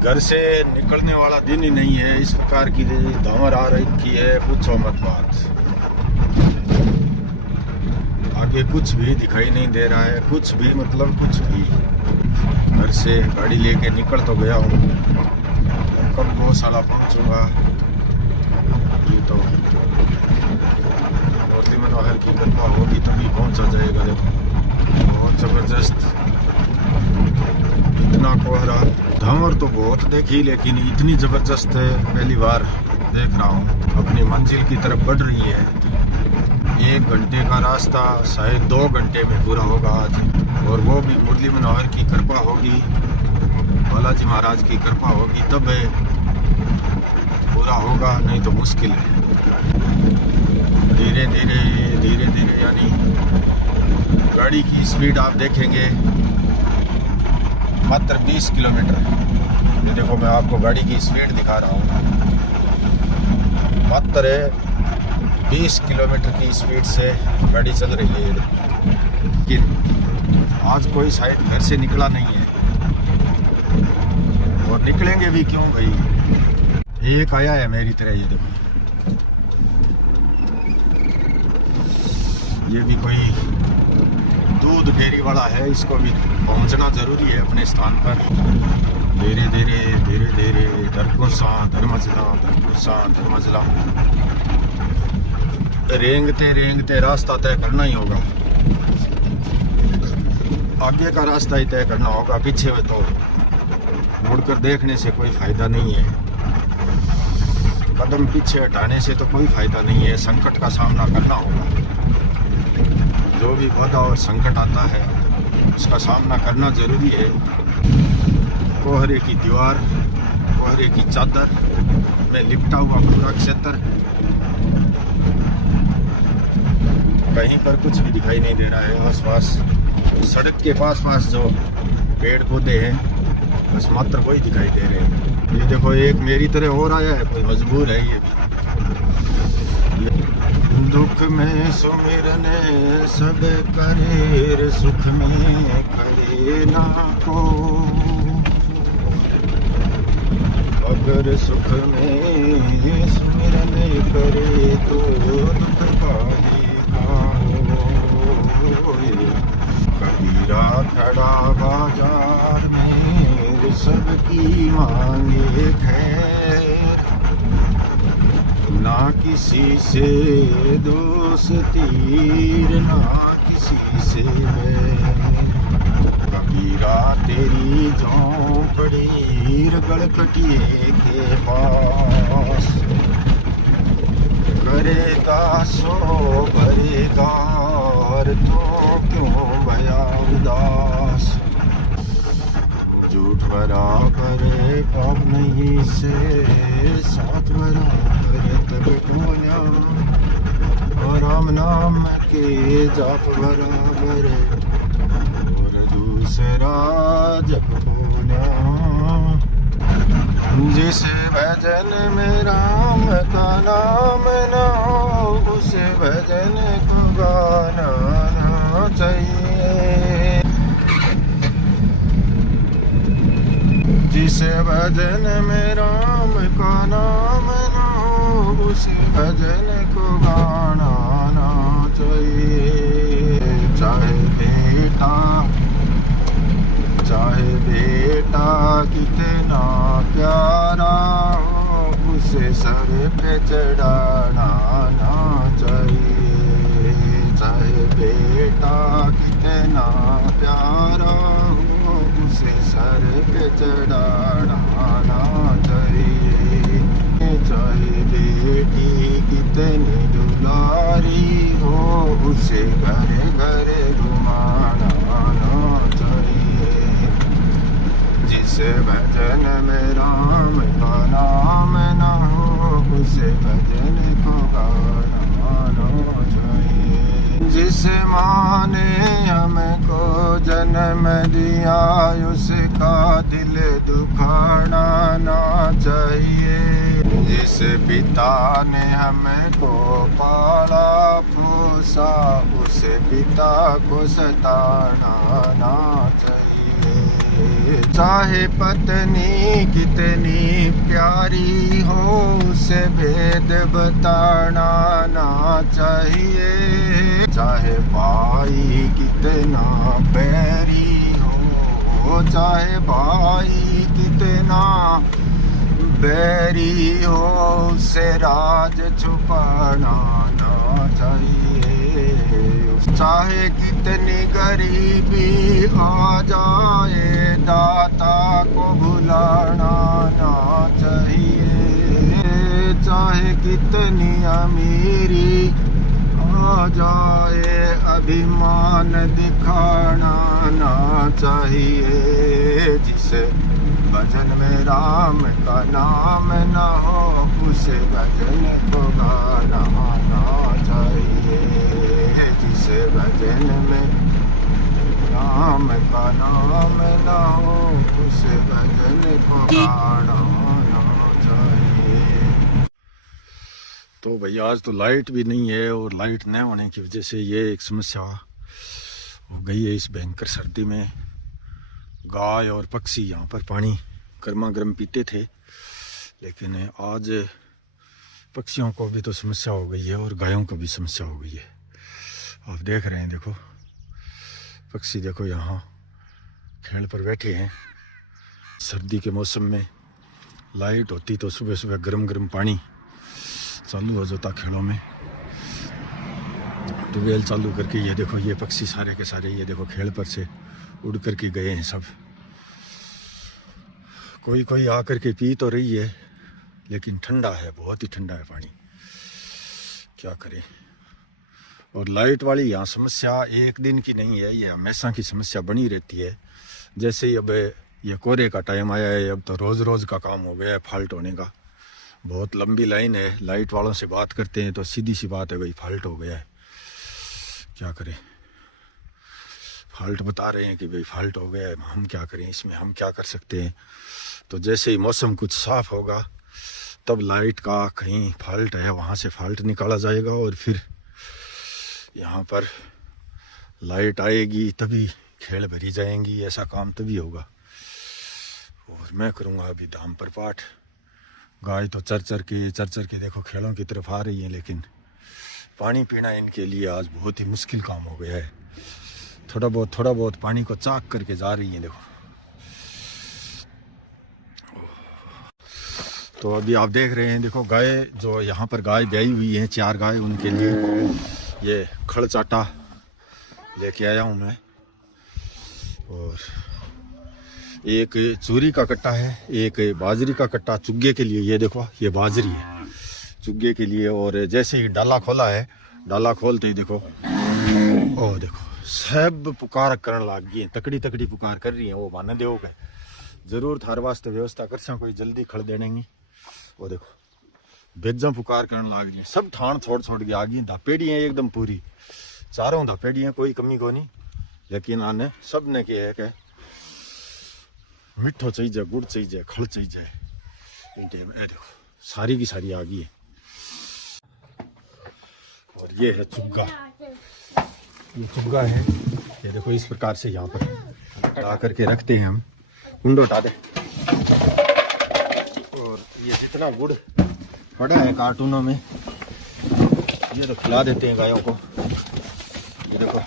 घर से निकलने वाला दिन ही नहीं है। इस प्रकार की धुआं आ रही है, पूछो मत बात। आगे कुछ भी दिखाई नहीं दे रहा है, कुछ भी मतलब कुछ भी। घर से गाड़ी लेके निकल तो गया हूँ, कब गौशाला पहुँचूँगा ये तो मुरली मनोहर की कृपा होगी तभी पहुँचा जाएगा। देखो बहुत ज़बरदस्त, इतना कोहरा। धुआं तो बहुत देखी लेकिन इतनी ज़बरदस्त है पहली बार देख रहा हूँ। अपनी मंजिल की तरफ बढ़ रही है। 1 घंटे का रास्ता शायद 2 घंटे में पूरा होगा आज, और वो भी मुरली मनोहर की कृपा होगी, बालाजी महाराज की कृपा होगी तब पूरा होगा, नहीं तो मुश्किल है। धीरे धीरे यानी गाड़ी की स्पीड आप देखेंगे मात्र 20 किलोमीटर। ये देखो मैं आपको गाड़ी की स्पीड दिखा रहा हूँ, मात्र 20 किलोमीटर की स्पीड से गाड़ी चल रही है। लेकिन आज कोई शायद घर से निकला नहीं है, और निकलेंगे भी क्यों भाई। एक आया है मेरी तरह, ये देखो ये भी कोई दूध डेयरी वाला है, इसको भी पहुंचना जरूरी है अपने स्थान पर। धीरे धीरे धरकुसा धर्मजला रेंगते रास्ता तय करना ही होगा। आगे का रास्ता ही तय करना होगा, पीछे में तो मुड़कर देखने से कोई फायदा नहीं है। कदम पीछे हटाने से तो कोई फायदा नहीं है। संकट का सामना करना होगा। जो भी बाधा और संकट आता है उसका सामना करना जरूरी है। कोहरे की दीवार, कोहरे की चादर में लिपटा हुआ पूरा क्षेत्र, कहीं पर कुछ भी दिखाई नहीं दे रहा है। आसपास सड़क के पास जो पेड़ पौधे हैं बस मात्र वही दिखाई दे रहे हैं। ये देखो एक मेरी तरह और आया है, कोई मजबूर है ये भी। दुख में सुमिरने सब करे, सुख में करे ना को। अगर सुख में सुमिरने करे तो दुख पाएगा। कबीरा खड़ा बाजार में सबकी मांगे खैर, ना किसी से दोस्ती ना किसी से बैर। कबीरा तेरी झोंपड़ी गड़कटिए के पास, करेगा सो भरेगा और तो क्यों भया उदास। झूठ बराबर पाप नहीं से साथ बराबर तब कोन्या, और राम नाम के जाप बराबर और दूसरा जप कोन्या। जिस भजन में राम का नाम ना हो, उस भजन को गाना ना चाहिए। जिस भजन में राम का नाम ना हो, उस भजन को गाना ना चाहिए। चाहे बेटा कितना प्यारा हो, उसे सर पे चढ़ाना ना चाहिए। चाहे बेटा कितना प्यारा हो, उसे सर पे चढ़ाना ना चाहिए। चाहे बेटी कितनी दुलारी हो, उसे घरे घरे घुमाना ना चाहिए। जिस भजन में राम का नाम ना हो, उसे भजन को गाना ना चाहिए। जिस माँ ने हमको जन्म दिया, उसका दिल दुखाना ना चाहिए। जिस पिता ने हमको पाला पोसा, उस पिता को सताना ना चाहिए। चाहे पत्नी कितनी प्यारी हो उसे भेद बताना ना चाहिए। चाहे भाई कितना बैरी हो, चाहे भाई कितना बैरी हो उसे राज छुपाना ना चाहिए। चाहे कितनी गरीबी आ जाए दाता को भुलाना ना चाहिए। चाहे कितनी अमीरी आ जाए अभिमान दिखाना ना चाहिए। जिसे भजन में राम का नाम न हो उसे भजन को गाना ना चाहिए। जिसे भजन में राम का नाम न हो उसे भजन को गाना ना चाहिए। तो भैया आज तो लाइट भी नहीं है और लाइट न होने की वजह से ये एक समस्या हो गई है इस भयंकर सर्दी में। गाय और पक्षी यहाँ पर पानी गर्मा गर्म पीते थे, लेकिन आज पक्षियों को भी तो समस्या हो गई है और गायों को भी समस्या हो गई है। आप देख रहे हैं, देखो पक्षी देखो यहाँ खेल पर बैठे हैं। सर्दी के मौसम में लाइट होती तो सुबह सुबह गर्म गर्म पानी चालू हो जाता खेलों में। ट्यूबवेल चालू करके ये देखो ये पक्षी सारे के सारे ये देखो खेल पर से उड़ कर के गए हैं सब। कोई कोई आकर के पी तो रही है, लेकिन ठंडा है, बहुत ही ठंडा है पानी, क्या करें। और लाइट वाली यहाँ समस्या एक दिन की नहीं है, ये हमेशा की समस्या बनी रहती है। जैसे ही अब ये कोहरे का टाइम आया है, अब तो रोज़ रोज़ का काम हो गया है फॉल्ट होने का। बहुत लंबी लाइन है, लाइट वालों से बात करते हैं तो सीधी सी बात है भाई फॉल्ट हो गया है, क्या करें। फॉल्ट बता रहे हैं कि भाई फॉल्ट हो गया है, हम क्या करें, इसमें हम क्या कर सकते हैं। तो जैसे ही मौसम कुछ साफ़ होगा तब लाइट का कहीं फॉल्ट है वहाँ से फॉल्ट निकाला जाएगा और फिर यहाँ पर लाइट आएगी तभी खेल भरी जाएंगी, ऐसा काम तभी होगा। और मैं करूँगा अभी धाम पर पाठ। गाय तो चर चर के देखो खेलों की तरफ आ रही है, लेकिन पानी पीना इनके लिए आज बहुत ही मुश्किल काम हो गया है। थोड़ा बहुत पानी को चाक करके जा रही हैं देखो। तो अभी आप देख रहे हैं, देखो गाय जो यहाँ पर गाय ब्याई हुई है 4 गाय, उनके लिए ये खड़ चाटा लेके आया हूँ मैं। और एक चूरी का कट्टा है, एक बाजरी का कट्टा चुग्गे के लिए। ये देखो ये बाजरी है चुग्गे के लिए। और जैसे ही डाला खोला है, डाला खोलते ही देखो ओ देखो सब पुकार करने लग गई, तकड़ी तकड़ी पुकार कर रही है। वो माने देव के जरूर थार वास्ते व्यवस्था कर सा कोई जल्दी खड़ देनेगी। वो देखो बेजा पुकार करने लग गई, सब ठाण छोड़ के आ गई। धापेड़ी है एकदम पूरी, चारों धापेड़ी है, कोई कमी को नहीं। लेकिन आने सब ने क्या है कि मिठो चाहिए, गुड़ चाहिए, खड़ चाहिए। देखो सारी की सारी आ गई है। और ये है चुग्गा, ये चुग्गा है। ये देखो इस प्रकार से यहाँ पर ला करके रखते हैं हम, कुंडो उठा दे। और ये जितना गुड़ पड़ा है कार्टूनों में ये तो खिला देते हैं गायों को। ये देखो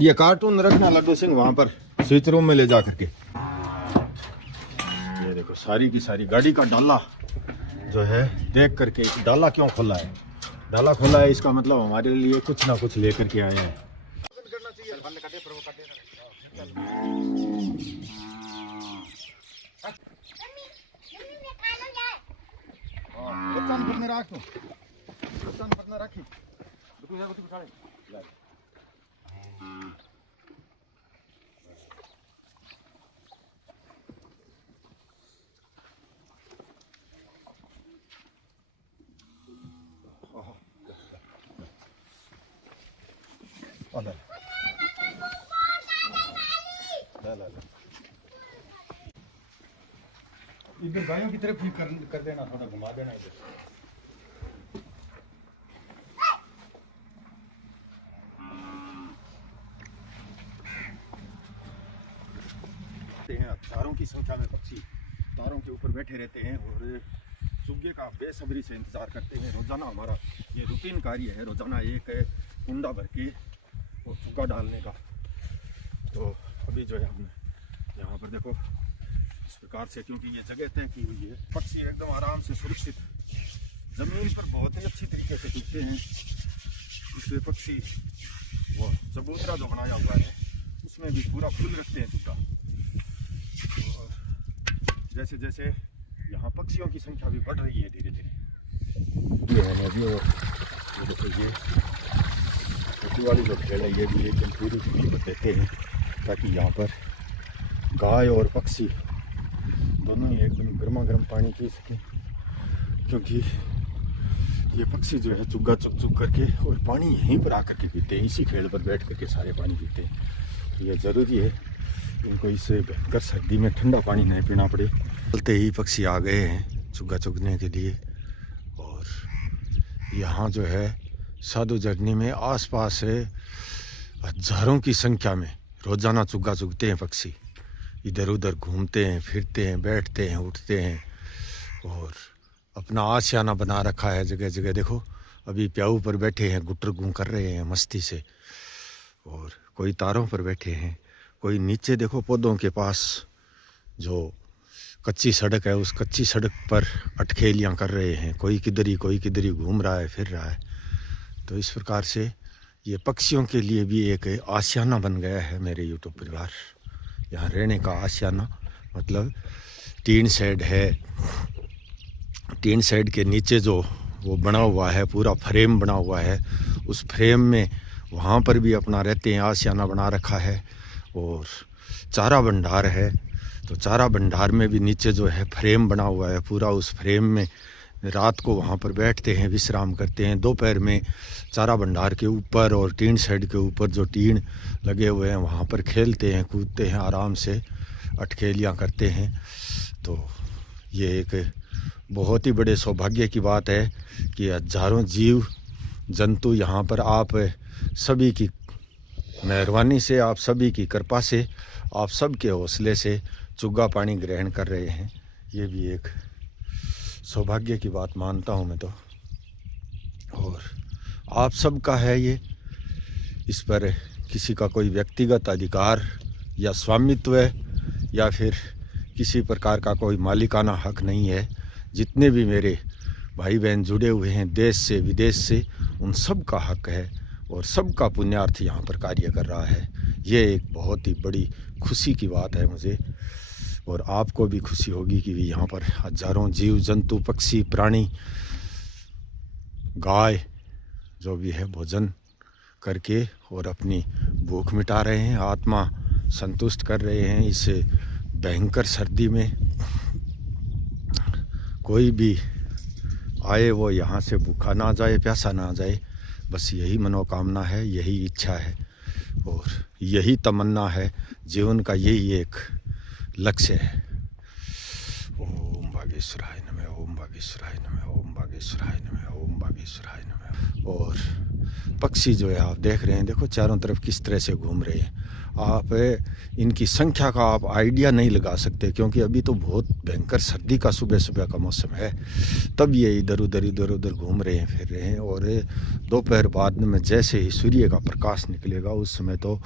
ये कार्टून रखना लड्डू सिंह वहाँ पर स्विच रूम में ले जा करके। ये देखो सारी की सारी गाड़ी का डाला जो है देख करके, डाला क्यों खोला है, डाला खोला है इसका मतलब हमारे लिए कुछ ना कुछ लेकर के आए हैं। इधर गायों की तरफ ही कर देना, थोड़ा घुमा देना इधर। पक्षी तारों के ऊपर बैठे रहते हैं और चुग्गे का बेसब्री से इंतज़ार करते हैं। रोज़ाना हमारा ये रूटीन कार्य है, रोज़ाना एक कुंडा भर के और चुग्गा डालने का। तो अभी जो है हमने यहाँ पर देखो इस प्रकार से, क्योंकि ये जगह तय की हुई है, पक्षी एकदम आराम से सुरक्षित ज़मीन पर बहुत ही अच्छी तरीके से टिकते हैं। इसलिए पक्षी वो चबूतरा जो बनाया हुआ है उसमें भी पूरा फुल रखते हैं चुग्गा। और जैसे जैसे यहाँ पक्षियों की संख्या भी बढ़ रही है धीरे धीरे। ये है नदी और ये छोटी वाली जो खेल है ये भी एकदम पूरी खुली कर देते हैं ताकि यहाँ पर गाय और पक्षी दोनों ही एकदम गर्मा गर्म पानी पी सकें। क्योंकि ये पक्षी जो है चुग्गा चुग चुग करके और पानी यहीं पर आकर के पीते हैं, इसी खेल पर बैठ करके सारे पानी पीते हैं। तो ये ज़रूरी है इनको इससे भयंकर सर्दी में ठंडा पानी नहीं पीना पड़े। चलते ही पक्षी आ गए हैं चुग्गा चुगने के लिए। और यहाँ जो है साधु झरने में आसपास हजारों की संख्या में रोज़ाना चुग्गा चुगते हैं पक्षी। इधर उधर घूमते हैं, फिरते हैं, बैठते हैं, उठते हैं और अपना आशियाना बना रखा है जगह जगह। देखो अभी प्याऊ पर बैठे हैं, गुटर गूं कर रहे हैं मस्ती से। और कोई तारों पर बैठे हैं, कोई नीचे देखो पौधों के पास जो कच्ची सड़क है उस कच्ची सड़क पर अटखेलियाँ कर रहे हैं। कोई किधर ही घूम रहा है, फिर रहा है। तो इस प्रकार से ये पक्षियों के लिए भी एक आशियाना बन गया है मेरे यूट्यूब परिवार। यहाँ रहने का आशियाना मतलब टीन शेड है, टीन शेड के नीचे जो वो बना हुआ है, पूरा फ्रेम बना हुआ है, उस फ्रेम में वहाँ पर भी अपना रहते हैं, आशियाना बना रखा है। और चारा भंडार है, तो चारा भंडार में भी नीचे जो है फ्रेम बना हुआ है पूरा, उस फ्रेम में रात को वहाँ पर बैठते हैं, विश्राम करते हैं। दोपहर में चारा भंडार के ऊपर और टीन शेड के ऊपर जो टीन लगे हुए हैं वहाँ पर खेलते हैं, कूदते हैं, आराम से अटखेलियाँ करते हैं। तो ये एक बहुत ही बड़े सौभाग्य की बात है कि हजारों जीव जंतु यहाँ पर आप सभी की मेहरबानी से, आप सभी की कृपा से, आप सब के हौसले से चुग्गा पानी ग्रहण कर रहे हैं। ये भी एक सौभाग्य की बात मानता हूँ मैं तो। और आप सब का है ये, इस पर किसी का कोई व्यक्तिगत अधिकार या स्वामित्व या फिर किसी प्रकार का कोई मालिकाना हक नहीं है। जितने भी मेरे भाई बहन जुड़े हुए हैं देश से विदेश से, उन सब का हक है और सबका पुण्यार्थ यहाँ पर कार्य कर रहा है। ये एक बहुत ही बड़ी खुशी की बात है मुझे, और आपको भी खुशी होगी कि यहाँ पर हजारों जीव जंतु, पक्षी, प्राणी, गाय जो भी है भोजन करके और अपनी भूख मिटा रहे हैं, आत्मा संतुष्ट कर रहे हैं। इस भयंकर सर्दी में कोई भी आए वो यहाँ से भूखा ना जाए, प्यासा ना जाए, बस यही मनोकामना है, यही इच्छा है और यही तमन्ना है जीवन का, यही एक लक्ष्य है। ओम बागेश्वराय नमः, ओम बागेश्वराय नमः, ओम बागेश्वराय नमः, ओम बागेश्वराय नमः। और पक्षी जो है आप देख रहे हैं, देखो चारों तरफ किस तरह से घूम रहे हैं। आप इनकी संख्या का आप आइडिया नहीं लगा सकते, क्योंकि अभी तो बहुत भयंकर सर्दी का सुबह सुबह का मौसम है, तब ये इधर उधर घूम रहे हैं, फिर रहे हैं। और दोपहर बाद में जैसे ही सूर्य का प्रकाश निकलेगा उस समय तो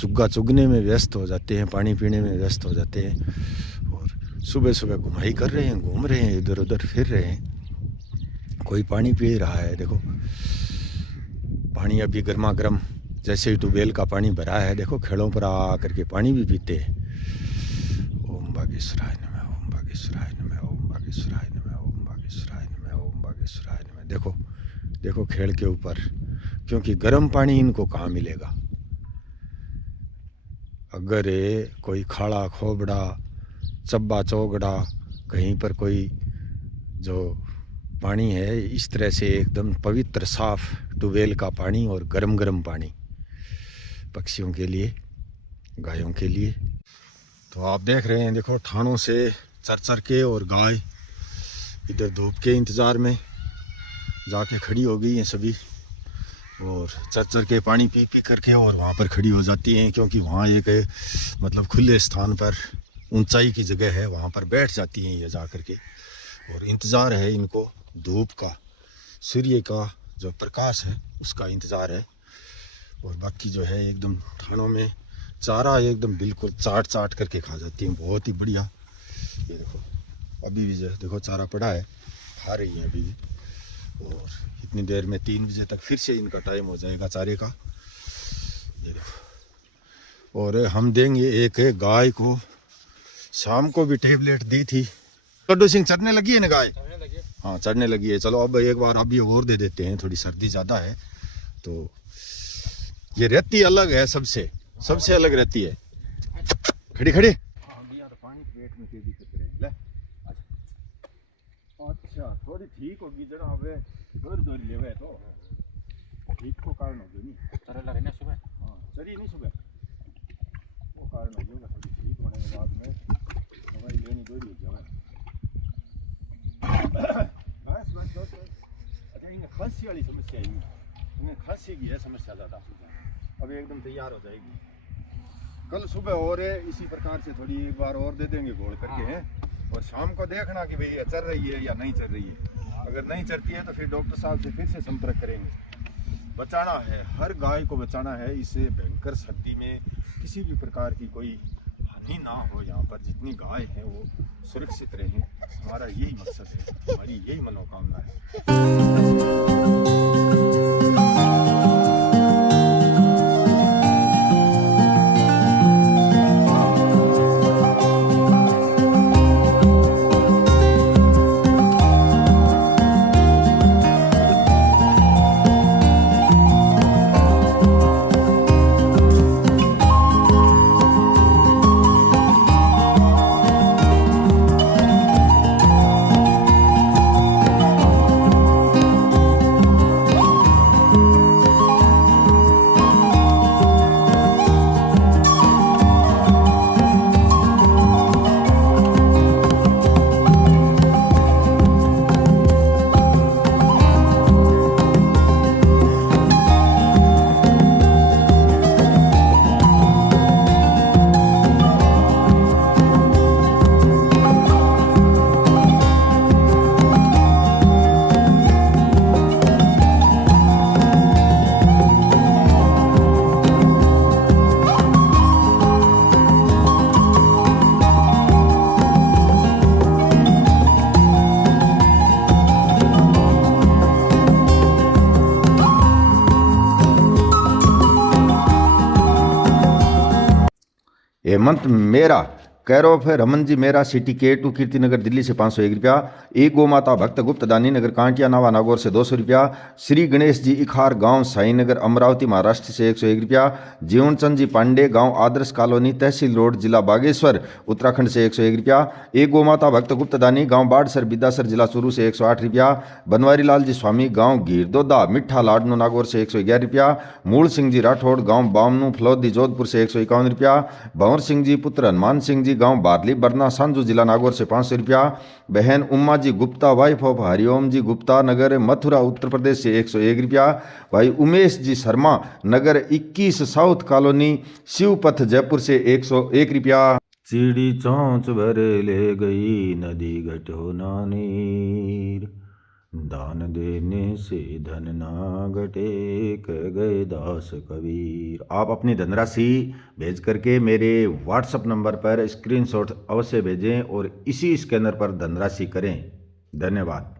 चुग्गा चुगने में व्यस्त हो जाते हैं, पानी पीने में व्यस्त हो जाते हैं। और सुबह सुबह घुमाई कर रहे हैं, घूम रहे हैं, इधर उधर फिर रहे हैं। कोई पानी पी रहा है, देखो पानी अभी गर्मा गर्म जैसे ही ट्यूबवेल का पानी भरा है, देखो खेड़ों पर आ करके पानी भी पीते हैं। ओम बागेश्वराय नमः, ओम बागेश्वराय नमः, ओम बागेश्वराय नमः, ओम बागेश्वराय नमः, ओम बागेश्वराय नमः। देखो देखो खेड़ के ऊपर, क्योंकि गर्म पानी इनको कहाँ मिलेगा। अगर कोई खाड़ा खोबड़ा चब्बा चौगड़ा कहीं पर कोई जो पानी है इस तरह से एकदम पवित्र साफ ट्यूबवेल का पानी और गरम गरम पानी पक्षियों के लिए, गायों के लिए। तो आप देख रहे हैं, देखो ठानों से चर चर के और गाय इधर धूप के इंतज़ार में जाके खड़ी हो गई हैं सभी, और चर चर के पानी पी पी करके और वहाँ पर खड़ी हो जाती हैं, क्योंकि वहाँ एक मतलब खुले स्थान पर ऊंचाई की जगह है, वहाँ पर बैठ जाती हैं ये जा कर के। और इंतज़ार है इनको धूप का, सूर्य का जो प्रकाश है उसका इंतज़ार है। और बाकी जो है एकदम थानों में चारा एकदम बिल्कुल चाट चाट करके खा जाती हैं, बहुत ही बढ़िया। ये देखो अभी भी जो देखो चारा पड़ा है, खा रही हैं अभी भी। और इतनी देर में 3 बजे तक फिर से इनका टाइम हो जाएगा चारे का। ये देखो, और हम देंगे एक गाय को, शाम को भी टेबलेट दी थी। कड्डू सिंह चढ़ने लगी है ना गाय? हाँ चढ़ने लगी है। चलो अब एक बार अभी और दे देते हैं, थोड़ी सर्दी ज़्यादा है तो। ये रहती अलग है, सबसे अलग रहती है। खड़ी खड़ी अच्छा थोड़ी ठीक होगी जरा, अब दूर लेवे तो ठीक को कारण हो गई नहीं सुबह। हाँ चली नहीं सुबह, वो कारण हो गया थोड़ी ठीक होने के बाद में दवाई लेनी दूरी हो जाए। बस अच्छा इन्हें खांसी वाली समस्या है, इन्हें खांसी की है समस्या ज़्यादा। अब एकदम तैयार हो जाएगी। कल सुबह और इसी प्रकार से थोड़ी एक बार और दे देंगे घोल करके हैं। और शाम को देखना कि भाई चल रही है या नहीं चल रही है। अगर नहीं चलती है तो फिर डॉक्टर साहब से फिर से संपर्क करेंगे। बचाना है, हर गाय को बचाना है इसे भयंकर सर्दी में, किसी भी प्रकार की कोई हानि ना हो। यहाँ पर जितनी गाय हैं वो सुरक्षित रहें, हमारा यही मकसद है, हमारी यही मनोकामना है। हेमंत मेरा कैरोफ रमन जी मेरा सिटी K2 कीर्तिनगर दिल्ली से 501 रुपया। एक गौ माता भक्त गुप्त दानी नगर कांटिया नावा नागौर से 200 रुपया। श्री गणेश जी इखार गांव साईनगर अमरावती महाराष्ट्र से 101 रुपया। जीवन चंद जी पांडे गांव आदर्श कॉलोनी तहसील रोड जिला बागेश्वर उत्तराखंड से 101 रुपया। एक गौ माता भक्त गुप्त दानी गांव बाड़सर बिदासर जिला चूरू से 108 रुपया। बनवारी लाल जी स्वामी गांव घीरदोदा मिठा लाडनो नागौर से 111 रुपया। मूल सिंह जी राठौड़ गांव बामनू फलौदी जोधपुर से 151 रुपया। भंवर सिंह जी पुत्र हनुमान सिंह जी गांव बारली बरना सांजू जिला नागौर से 500 रुपया। बहन उम्मा जी गुप्ता वाइफ ऑफ हरिओम जी गुप्ता नगर मथुरा उत्तर प्रदेश से 101 रुपया। भाई उमेश जी शर्मा नगर 21 साउथ कॉलोनी शिवपथ जयपुर से 101 रुपया। चिड़ी चौंच भर ले गई नदी घटो नानीर, दान देने से धन ना घटे कह गए दास कबीर। आप अपनी धनराशि भेज करके मेरे व्हाट्सएप नंबर पर स्क्रीनशॉट अवश्य भेजें और इसी स्कैनर पर धनराशि करें। धन्यवाद।